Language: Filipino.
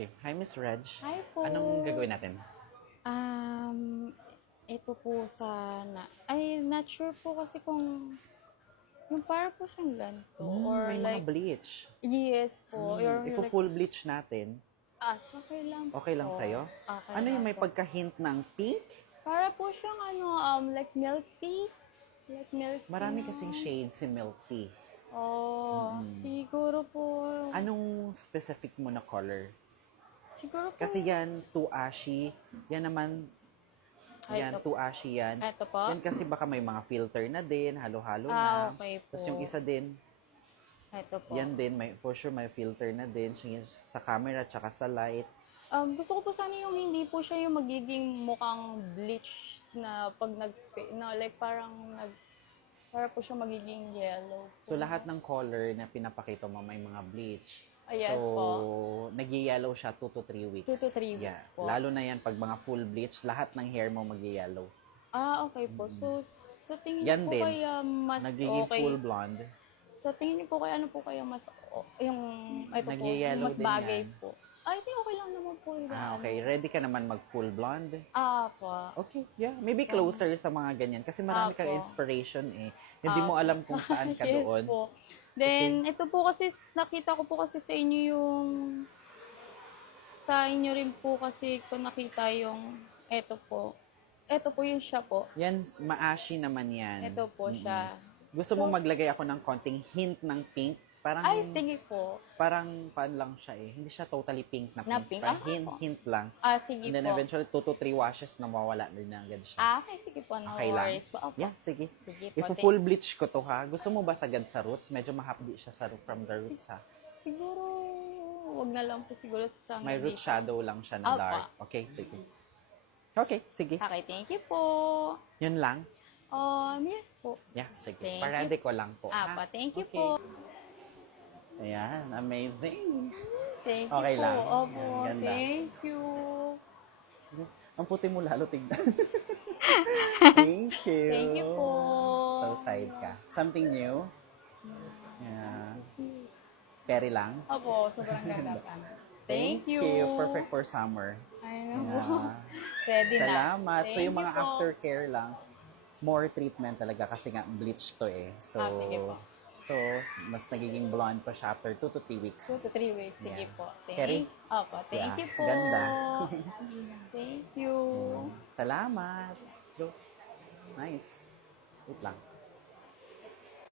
Okay. Hi, Miss Reg. Hi po. Anong gagawin natin? Um, ito po sana. Ay, not sure po kasi kung yung para po siyang ganito or May mga like, bleach. yes po. Or like, Ipo-full bleach natin. okay lang Okay lang po. sa'yo? Okay Ano yung lang may po. pagka-hint ng pink? Para po siyang like milk tea. Like milk tea Marami na. kasing shades si milk tea. Oh, siguro po. Anong specific mo na color? Siguro po. Kasi yan, too ashy. Yan naman, yan, Ito, too ashy yan. ito po. Yan kasi baka may mga filter na din, halo-halo na. Okay po. Tapos yung isa din, Ito po. yan din, for sure may filter na din sa camera tsaka sa light. Gusto ko po sana yung hindi po siya yung magiging mukhang bleach na pag like para po siya magiging yellow. So, lahat ng color na pinapakita mo may mga bleach. Ayan So, po. nag-yellow siya 2 to 3 weeks. 2 to 3 weeks po. Lalo na yan pag mga full bleach, lahat ng hair mo mag-yellow. Okay po. So, sa tingin Yan niyo po din. kaya mas Nagiging okay? full blonde. Sa tingin niyo po kaya ano po kaya mas, yung, ito po, Nag-yellow mas din bagay yan. po. I think okay lang naman po yun. Okay. Ready ka naman mag-full blonde? Po. Okay, yeah. Maybe closer sa mga ganyan. Kasi marami kang Apo. inspiration eh. Hindi mo alam kung saan ka Yes doon. po. Then, ito po kasi, nakita ko po kasi sa inyo sa inyo rin po kasi ko nakita yung, ito po yung siya po. Yan, ma-ashy naman yan. Ito po siya. Gusto mo maglagay ako ng konting hint ng pink? Parang, Ay, sige po. parang pan lang siya eh. Hindi siya totally pink na pink. Na pink? Parang Po. hint lang. Sige And then po. eventually 2 to 3 washes na mawala din agad siya. Okay, sige po. No Okay lang? worries po. Opo. Yeah, sige. Sige po. Ipo-full bleach ko to ha. Gusto mo ba sagad sa roots? Medyo mahapdi siya from the roots ha. Siguro, wag na lang po siguro sa May root dito. shadow lang siya na Opo. dark. Okay, sige. Okay, sige. Okay, thank you po. Yun lang. Yes po. Yeah, sige. Thank Parade ko lang po. ha? Thank you Okay. po. Ayan, amazing. Thank Okay you po. lang. Opo, Ayan, ganda. thank you. Ang puti mo lalo tignan. Thank you. Thank you po. So side ka. Something new? Yeah. Peri lang? Opo, sobrang ganda ka. Thank you. Perfect for summer. I know. Yeah. Pwede na. Salamat. So Thank yung mga you po. aftercare lang, more treatment talaga kasi nga bleach to eh. So, Sige po. to, mas nagiging blonde pa siya after 2 to 3 weeks. 2 to 3 weeks. Sige Yeah. po. Kerry? Opo, thank Yeah, you po. ganda. Thank you. Salamat. Go. Nice. Wait lang.